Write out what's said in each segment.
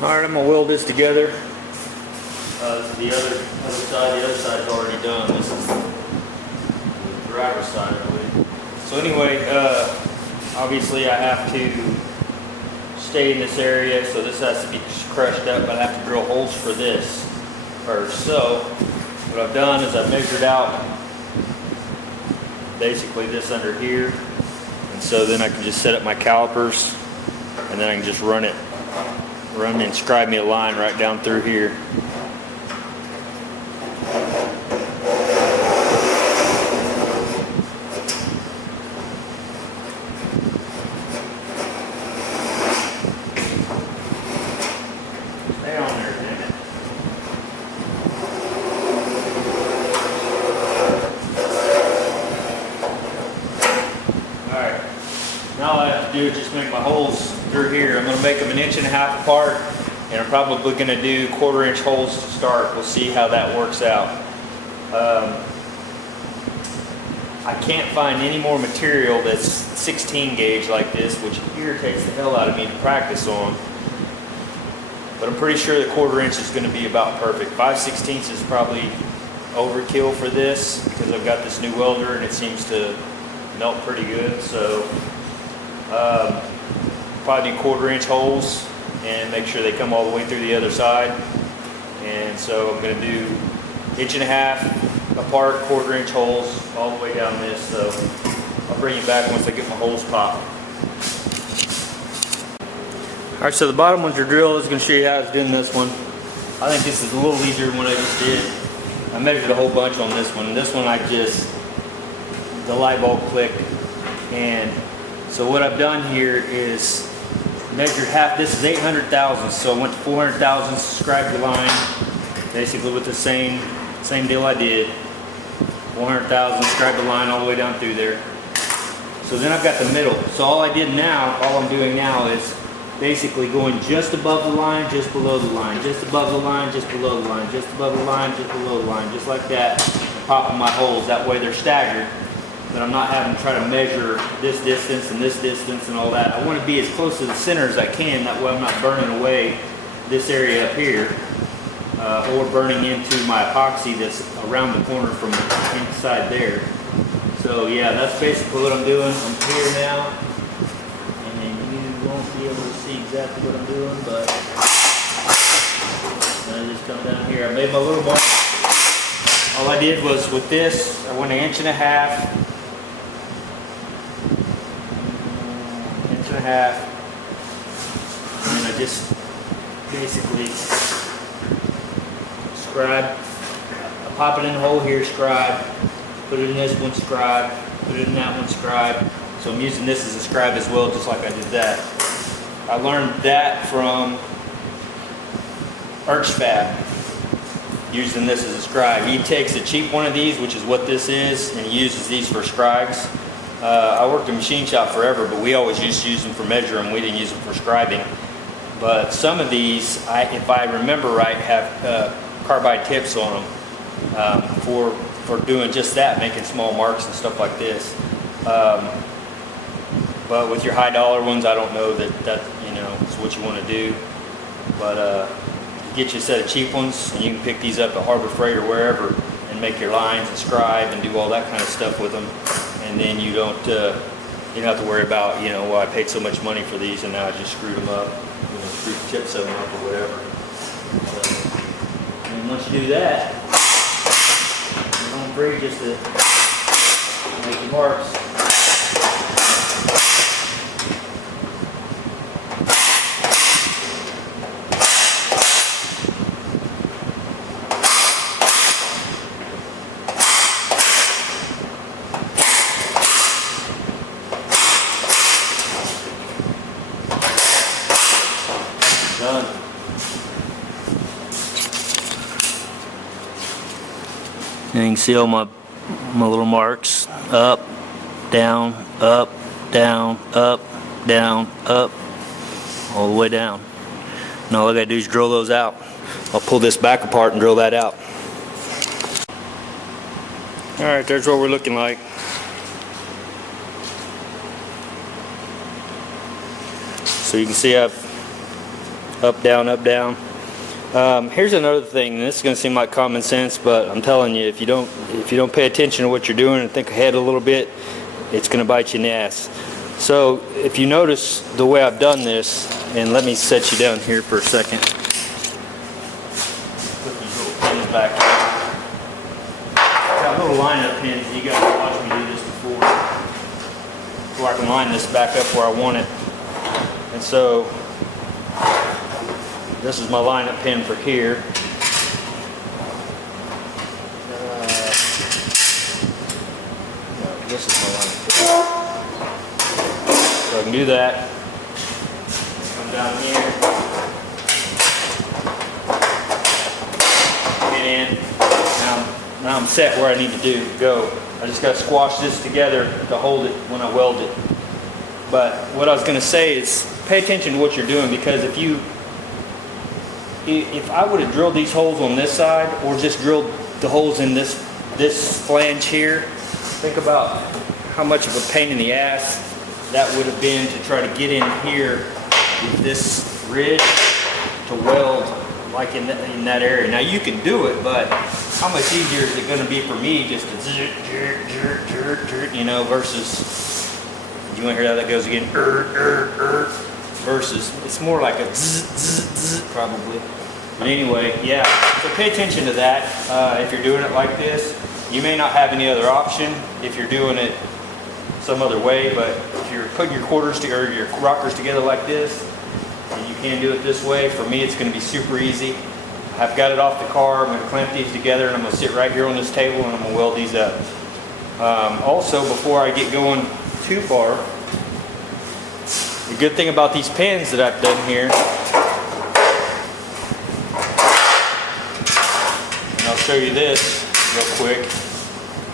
Alright, I'm going to weld this together. This is the other side. The other side's already done. This is the driver's side, I believe. So anyway, obviously I have to stay in this area, so this has to be crushed up, but I have to drill holes for this first. So what I've done is I've measured out basically this under here, and so then I can just set up my calipers, and then I can just run and scribe me a line right down through here. Stay on there, damn it. Alright, now all I have to do is just make my holes through here. I'm going to make them 1.5 inches apart, and I'm probably going to do 1/4 inch holes to start. We'll see how that works out. I can't find any more material that's 16 gauge like this, which irritates the hell out of me to practice on. But I'm pretty sure the 1/4 inch is going to be about perfect. 5/16 is probably overkill for this because I've got this new welder and it seems to melt pretty good. So probably do 1/4 inch holes and make sure they come all the way through the other side. And so I'm going to do 1.5 inches apart, 1/4 inch holes all the way down this. So I'll bring you back once I get my holes popped. Alright, so the bottom ones are drilled. I was going to show you how I was doing this one. I think this is a little easier than what I just did. I measured a whole bunch on this one. This one the light bulb clicked. And so what I've done here is measured half. This is 800 thousandths, so I went to 400 thousandths, scribed the line, basically with the same deal I did. 400 thousandths, scribed the line all the way down through there. So then I've got the middle. So all I'm doing now is basically going just above the line, just below the line, just above the line, just below the line, just above the line, just below the line, just like that, and popping my holes. That way they're staggered, but I'm not having to try to measure this distance and this distance and all that. I want to be as close to the center as I can, that way I'm not burning away this area up here, or burning into my epoxy that's around the corner from the inside there. So yeah, that's basically what I'm doing. I'm here now, and you won't be able to see exactly what I'm doing, but I just come down here. I made my little mark. All I did was with this, I went 1.5 inches, 1.5 inches, and I just basically scribe. I pop it in the hole here, scribe, put it in this one, scribe, put it in that one, scribe. So I'm using this as a scribe as well, just like I did that. I learned that from Fab, using this as a scribe. He takes a cheap one of these, which is what this is, and he uses these for scribes. I worked in a machine shop forever, but we always used to use them for measuring. We didn't use them for scribing. But some of these, if I remember right, have carbide tips on them for doing just that, making small marks and stuff like this. But with your high dollar ones, I don't know that is what you want to do. But get you a set of cheap ones, and you can pick these up at Harbor Freight or wherever, and make your lines and scribe and do all that kind of stuff with them. And then you don't have to worry about well, I paid so much money for these and now I just screwed them up, screwed the chips of them up or whatever. So, and once you do that, you're home free just to make your marks. Done. And you can see all my little marks. Up, down, up, down, up, down, up, all the way down. Now all I gotta do is drill those out. I'll pull this back apart and drill that out. Alright, there's what we're looking like. So you can see I've up, down, up, down. Here's another thing, and this is going to seem like common sense, but I'm telling you, if you don't pay attention to what you're doing and think ahead a little bit, it's going to bite you in the ass. So if you notice the way I've done this, and let me set you down here for a second. Put these little pins back. Got little lineup pins. You guys have watched me do this before, so I can line this back up where I want it. And so this is my lineup pin for here. No, this is my lineup pin. So I can do that. Come down here. Get in. Now I'm set where I need to go. I just got to squash this together to hold it when I weld it. But what I was going to say is pay attention to what you're doing, because if I would have drilled these holes on this side, or just drilled the holes in this flange here, think about how much of a pain in the ass that would have been to try to get in here with this ridge to weld like in that area. Now you can do it, but how much easier is it going to be for me just to, you know, versus, you want to hear how that goes again? Versus, it's more like a probably. But anyway, yeah, so pay attention to that. If you're doing it like this, you may not have any other option if you're doing it some other way, but if you're putting your quarters or your rockers together like this, and you can do it this way, for me it's going to be super easy. I've got it off the car. I'm going to clamp these together, and I'm going to sit right here on this table, and I'm going to weld these up. Also, before I get going too far, the good thing about these pins that I've done here, and I'll show you this real quick.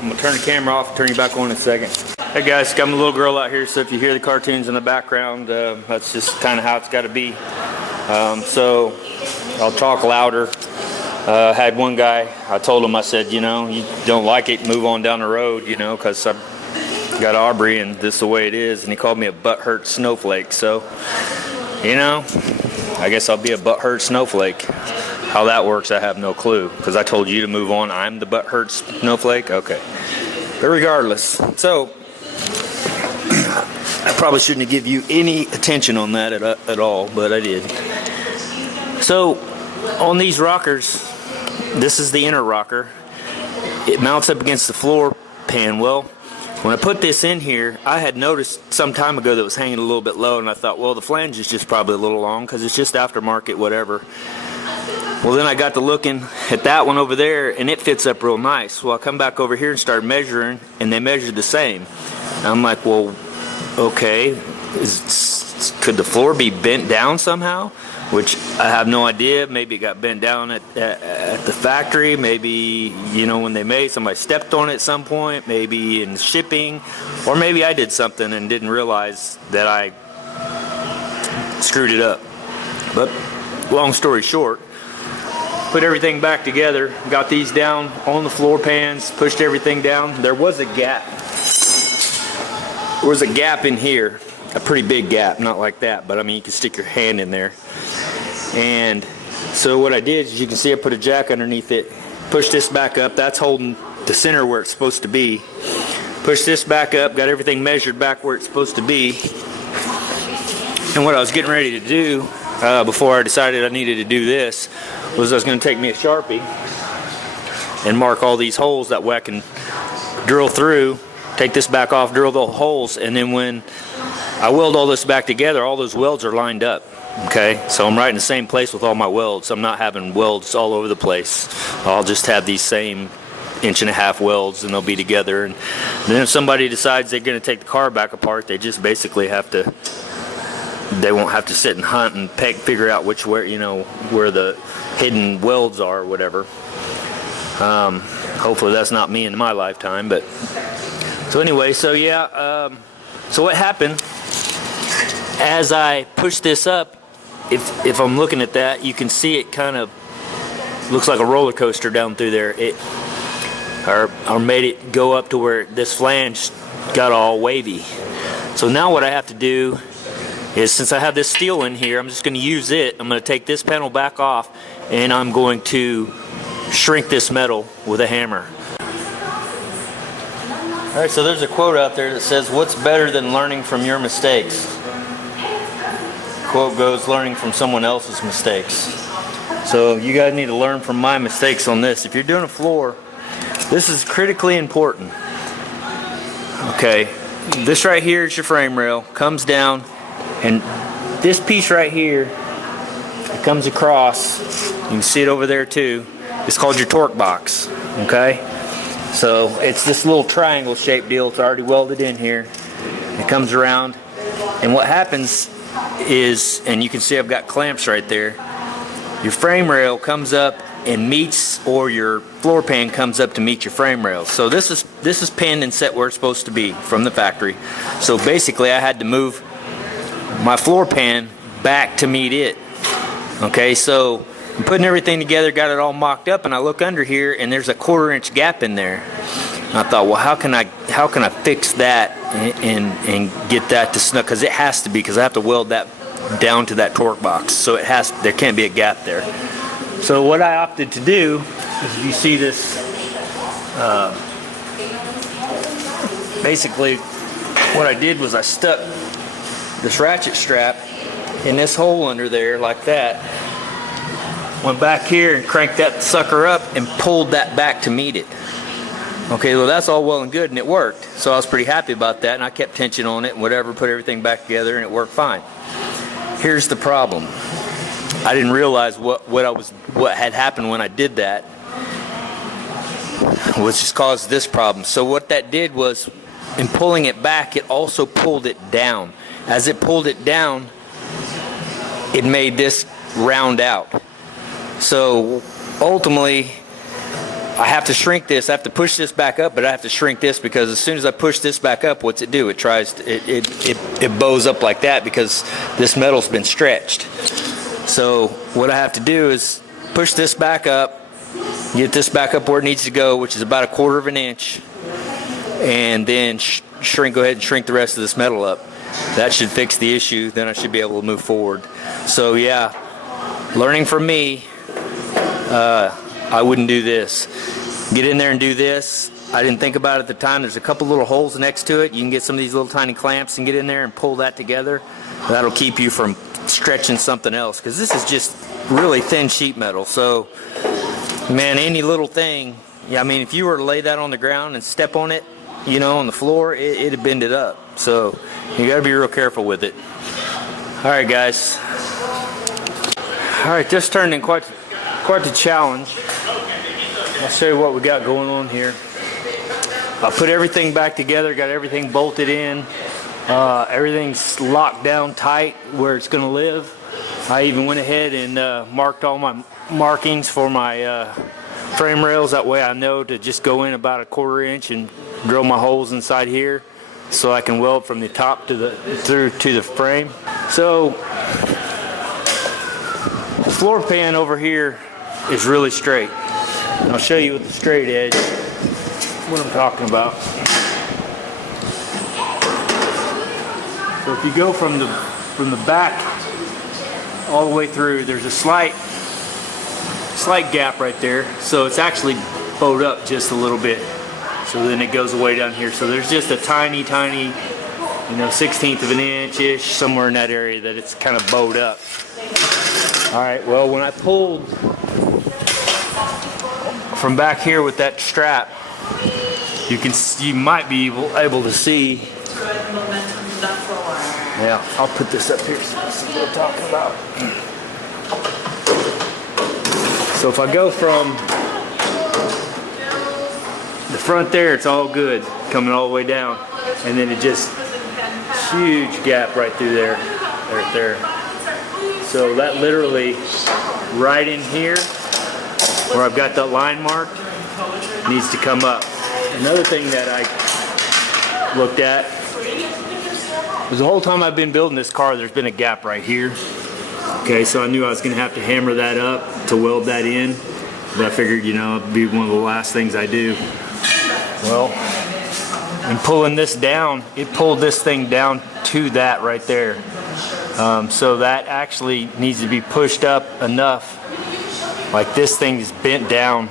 I'm going to turn the camera off and turn you back on in a second. Hey guys, got my little girl out here, so if you hear the cartoons in the background, that's just kind of how it's got to be. So I'll talk louder. Had one guy, I told him, I said, you know, you don't like it, move on down the road, you know, because I've got Aubrey and this is the way it is. And he called me a butthurt snowflake. So, you know, I guess I'll be a butthurt snowflake. How that works, I have no clue, because I told you to move on. I'm the butthurt snowflake? Okay. But regardless, so I probably shouldn't have given you any attention on that at all, but I did. So on these rockers, this is the inner rocker. It mounts up against the floor pan. Well, when I put this in here, I had noticed some time ago that it was hanging a little bit low, and I thought, well, the flange is just probably a little long because it's just aftermarket, whatever. Well, then I got to looking at that one over there, and it fits up real nice. Well, I come back over here and start measuring, and they measured the same. And I'm like, well, okay, could the floor be bent down somehow? Which I have no idea. Maybe it got bent down at the factory. Maybe, you know, when they made, somebody stepped on it at some point. Maybe in shipping, or maybe I did something and didn't realize that I screwed it up. But long story short, put everything back together, got these down on the floor pans, pushed everything down. There was a gap. There was a gap in here, a pretty big gap, not like that, but I mean you can stick your hand in there. And so what I did is, you can see I put a jack underneath it, pushed this back up, that's holding the center where it's supposed to be. Pushed this back up, got everything measured back where it's supposed to be. And what I was getting ready to do, before I decided I needed to do this, was I was going to take me a Sharpie and mark all these holes, that way I can drill through, take this back off, drill the holes, and then when I weld all this back together, all those welds are lined up. Okay, so I'm right in the same place with all my welds. I'm not having welds all over the place. I'll just have these same 1.5-inch welds, and they'll be together. And then if somebody decides they're going to take the car back apart, they just basically have to, they won't have to sit and hunt and figure out where the hidden welds are or whatever. Hopefully that's not me in my lifetime. But so anyway, so yeah, so what happened as I pushed this up, if I'm looking at that, you can see it kind of looks like a roller coaster down through there. It or made it go up to where this flange got all wavy. So now what I have to do is since I have this steel in here, I'm just going to use it. I'm going to take this panel back off and I'm going to shrink this metal with a hammer. Alright, so there's a quote out there that says, what's better than learning from your mistakes? Quote goes, learning from someone else's mistakes. So you guys need to learn from my mistakes on this. If you're doing a floor, this is critically important. Okay, this right here is your frame rail, comes down, and this piece right here, it comes across, you can see it over there too, it's called your torque box. Okay, so it's this little triangle shaped deal, it's already welded in here, it comes around, and what happens is, and you can see I've got clamps right there, your frame rail comes up and meets, or your floor pan comes up to meet your frame rail. So this is pinned and set where it's supposed to be from the factory. So basically I had to move my floor pan back to meet it. Okay, so I'm putting everything together, got it all mocked up, and I look under here and there's a 1/4 inch gap in there. And I thought, well, how can I fix that and get that to snug? Because it has to be, because I have to weld that down to that torque box. So there can't be a gap there. So what I opted to do is, you see this, basically what I did was I stuck this ratchet strap in this hole under there like that, went back here and cranked that sucker up and pulled that back to meet it. Okay, well that's all well and good and it worked. So I was pretty happy about that, and I kept tension on it and whatever, put everything back together, and it worked fine. Here's the problem. I didn't realize what had happened when I did that, which just caused this problem. So what that did was, in pulling it back, it also pulled it down. As it pulled it down, it made this round out. So ultimately, I have to shrink this. I have to push this back up, but I have to shrink this, because as soon as I push this back up, what's it do? It tries to, it bows up like that because this metal's been stretched. So what I have to do is push this back up, get this back up where it needs to go, which is about 1/4 inch, and then go ahead and shrink the rest of this metal up. That should fix the issue. Then I should be able to move forward. So yeah, learning from me, I wouldn't do this. Get in there and do this. I didn't think about it at the time. There's a couple little holes next to it. You can get some of these little tiny clamps and get in there and pull that together. That'll keep you from stretching something else, because this is just really thin sheet metal. So man, any little thing, yeah, I mean, if you were to lay that on the ground and step on it, you know, on the floor, it'd bend it up. So you got to be real careful with it. All right, guys. All right, this turned in quite the challenge. I'll show you what we got going on here. I put everything back together, got everything bolted in. Everything's locked down tight where it's going to live. I even went ahead and marked all my markings for my frame rails. That way I know to just go in about 1/4 inch and drill my holes inside here, so I can weld from the top to through to the frame. So the floor pan over here is really straight. And I'll show you with the straight edge what I'm talking about. So if you go from the back all the way through, there's a slight gap right there. So it's actually bowed up just a little bit. So then it goes away down here. So there's just a tiny, you know, 1/16 of an inch-ish, somewhere in that area, that it's kind of bowed up. All right, well, when I pulled from back here with that strap, you might be able to see. Yeah, I'll put this up here so you see what I'm talking about. So if I go from the front there, it's all good, coming all the way down, and then it just, huge gap right through there, right there. So that literally, right in here, where I've got that line marked, needs to come up. Another thing that I looked at was, the whole time I've been building this car, there's been a gap right here. Okay, so I knew I was going to have to hammer that up to weld that in, but I figured, you know, it'd be one of the last things I do. Well, in pulling this down, it pulled this thing down to that right there. So that actually needs to be pushed up enough. Like this thing is bent down.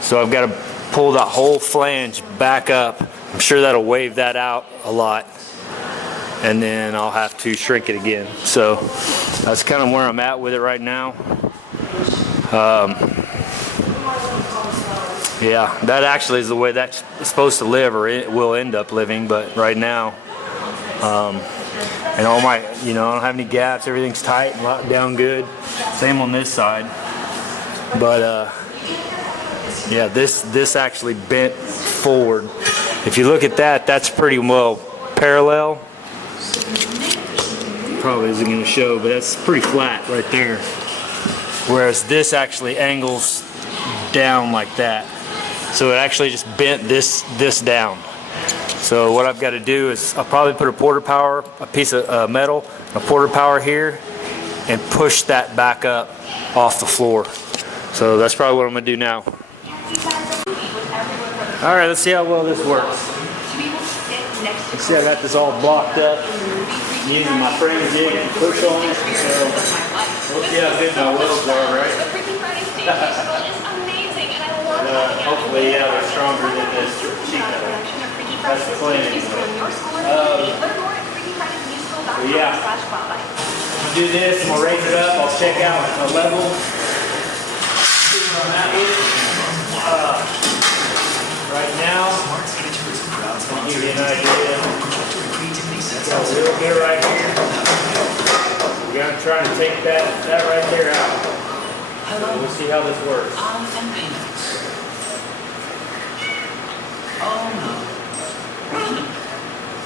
So I've got to pull that whole flange back up. I'm sure that'll wave that out a lot. And then I'll have to shrink it again. So that's kind of where I'm at with it right now. Yeah, that actually is the way that's supposed to live, or it will end up living. But right now, and all my, I don't have any gaps. Everything's tight and locked down good. Same on this side. But yeah, this actually bent forward. If you look at that, that's pretty well parallel. Probably isn't going to show, but that's pretty flat right there. Whereas this actually angles down like that. So it actually just bent this down. So what I've got to do is I'll probably put a porter power, a piece of metal, a porter power here, and push that back up off the floor. So that's probably what I'm going to do now. All right, let's see how well this works. You see I got this all blocked up. I'm using my frame jig and push on it. So we'll see how good my wheels are, right? Hopefully, yeah, they're stronger than this sheet metal. That's the plan anyway. So yeah, I'm gonna do this. I'm gonna raise it up. I'll check out a level. See where I'm at with it. Right now, I'll give you an idea. Got a little bit right here. We're gonna try to take that right there out. So we'll see how this works. Oh no.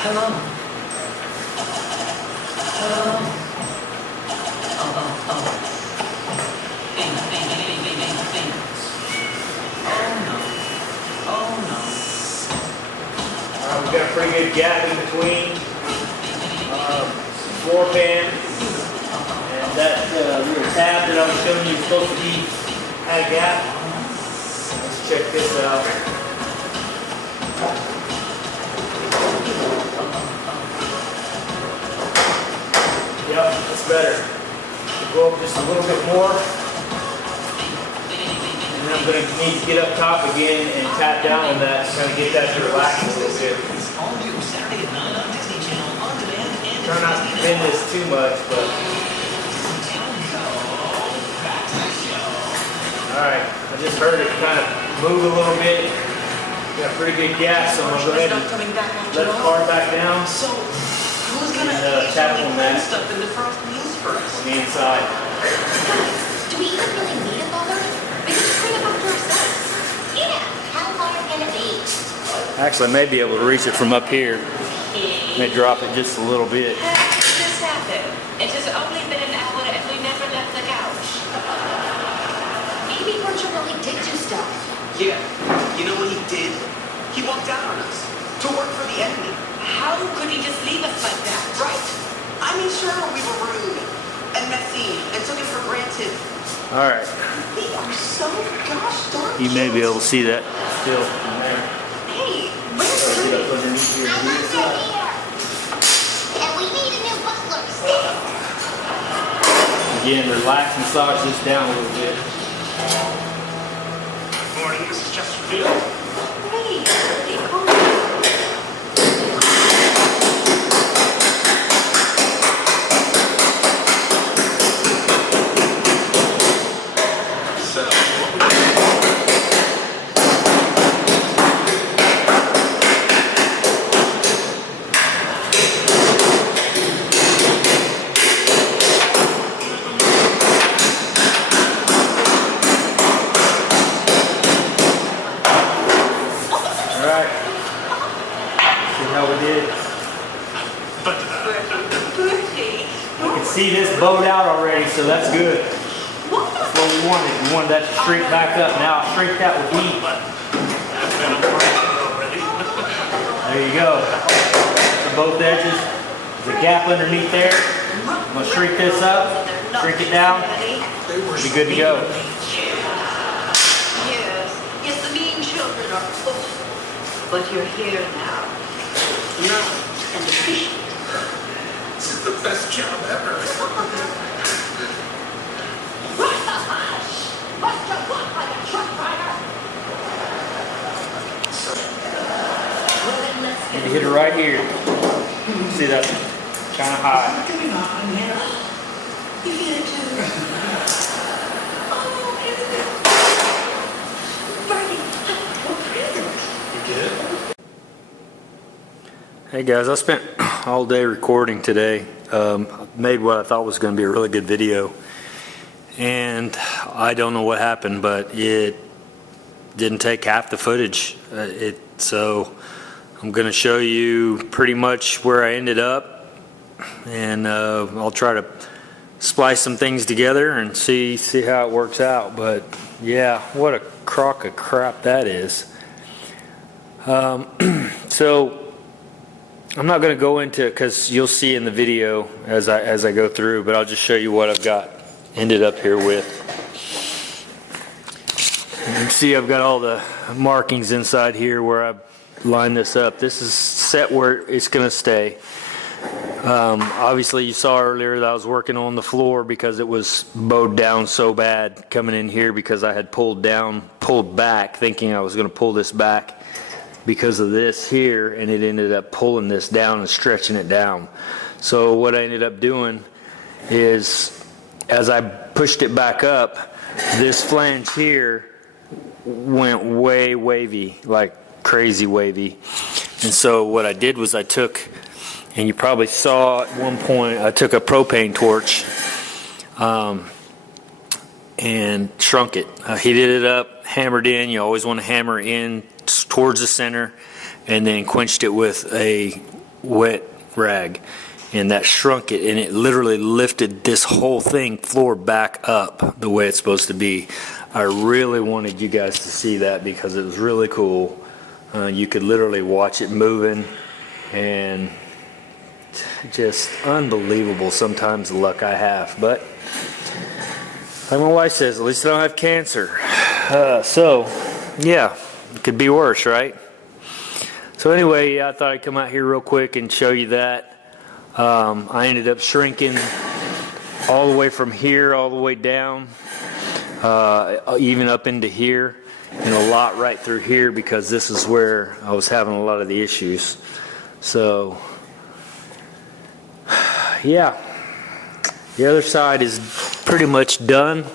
Hello. Hello. Oh. Bing. Oh no. We've got a pretty good gap in between floor pan and that little tab that I was showing you is supposed to be had a gap. Let's check this out. Yep, that's better. Go up just a little bit more. And then I'm going to need to get up top again and tap down on that to kind of get that to relax a little bit. Try not to bend this too much, but... Alright, I just heard it kind of move a little bit. Got a pretty good gap, so I'm going to go ahead and let the car back down. And tap on that on the inside. Do we even really need a bumper? We can just bring it back to ourselves. Yeah, how far can it be? Actually, I may be able to reach it from up here. May drop it just a little bit. How did this happen? It has only been an hour and we never left the couch. Maybe Bertram really did do stuff. Yeah, you know what he did? He walked out on us to work for the enemy. How could he just leave us like that? Right. I mean, sure, we were rude and messy and took it for granted. All right. We are so gosh darn You may be able to cute. see that still from there. Hey, where's Get Judy? up underneath here. I'm under here. And we need a new butler. Again, relax and massage this down a little bit. Good morning, this is Chesterfield. Hey, cool. See this bowed out already, so that's good. That's what we wanted. We wanted that to shrink back up. Now I'll shrink that with heat. There you go. To both edges. There's a gap underneath there. I'm going to shrink this up, shrink it down. Be good to go. Yes, the mean children are full. But you're here now. Loved and appreciated. This is the best job ever. Let's just walk like a truck driver. Well, then let's You get hit it right here. See that? Kind of high. You feel it too. Oh, isn't it? Bernie, we're prisoners. Hey guys, I spent all day recording today. Made what I thought was going to be a really good video, and I don't know what happened, but it didn't take half the footage. So I'm going to show you pretty much where I ended up, and I'll try to splice some things together and see how it works out. But yeah, what a crock of crap that is. So I'm not going to go into it because you'll see in the video as I go through, but I'll just show you what I've got ended up here with. You can see I've got all the markings inside here where I lined this up. This is set where it's going to stay. Obviously you saw earlier that I was working on the floor because it was bowed down so bad coming in here because I had pulled back thinking I was going to pull this back because of this here, and it ended up pulling this down and stretching it down. So what I ended up doing is, as I pushed it back up, this flange here went way wavy, like crazy wavy. And so what I did was I took, and you probably saw at one point, I took a propane torch and shrunk it. I heated it up, hammered in. You always want to hammer in towards the center, and then quenched it with a wet rag, and that shrunk it, and it literally lifted this whole thing floor back up the way it's supposed to be. I really wanted you guys to see that because it was really cool. You could literally watch it moving, and just unbelievable sometimes the luck I have. But like my wife says, at least I don't have cancer. So yeah, it could be worse, right? So anyway, yeah, I thought I'd come out here real quick and show you that. I ended up shrinking all the way from here all the way down, even up into here, and a lot right through here because this is where I was having a lot of the issues. So yeah, the other side is pretty much done.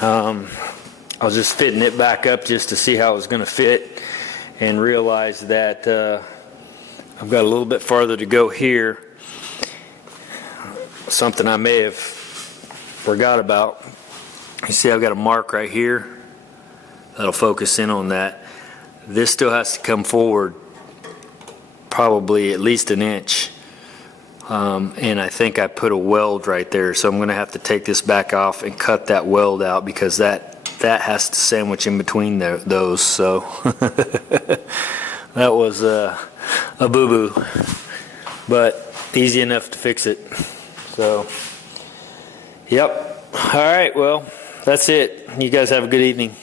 I was just fitting it back up just to see how it was going to fit, and realized that I've got a little bit farther to go here. Something I may have forgot about. You see I've got a mark right here. That'll focus in on that. This still has to come forward probably at least an inch. And I think I put a weld right there, so I'm going to have to take this back off and cut that weld out because that has to sandwich in between those. So that was a boo-boo, but easy enough to fix it. So yep. All right, well, that's it. You guys have a good evening.